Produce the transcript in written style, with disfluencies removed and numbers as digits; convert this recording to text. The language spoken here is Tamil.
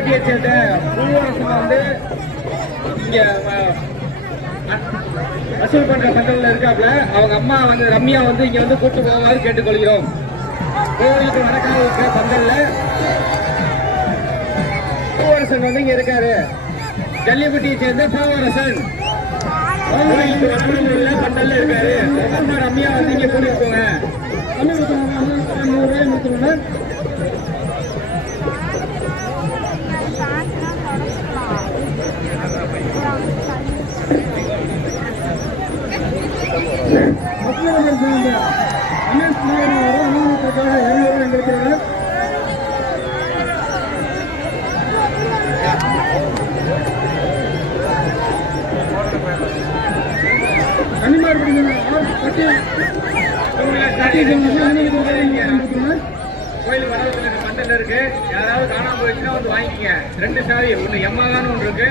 ஜல்லிப்பட்டியை சேர்ந்த பூவரசன் வந்து இங்க வசூல் பண்ற பந்தல்ல இருக்காப்ல. அவங்க அம்மா வந்து ரம்யா வந்து இங்க வந்து கூட்டு போவாரு கேட்டுக்கொள்கிறோம். கோவிலுக்கு வடக்காக இருக்கிற பந்தல்ல பூவரசன் வந்து இங்க இருக்காரு. ஜல்லிப்பட்டியை சேர்ந்த பூவரசன் கோவிலுக்கு வடக்கில் உள்ள பந்தல்ல இருக்காரு. அம்மா ரம்யா வந்து இங்க கூட்டிட்டு போங்க. கோயில் வரவுல மண்டல இருக்கு. யாராவது காணாம போயிடுச்சுன்னா வந்து வாங்கிக்கங்க. 2 சாவி, ஒண்ணு எம்மாதான்னு ஒன்று இருக்கு.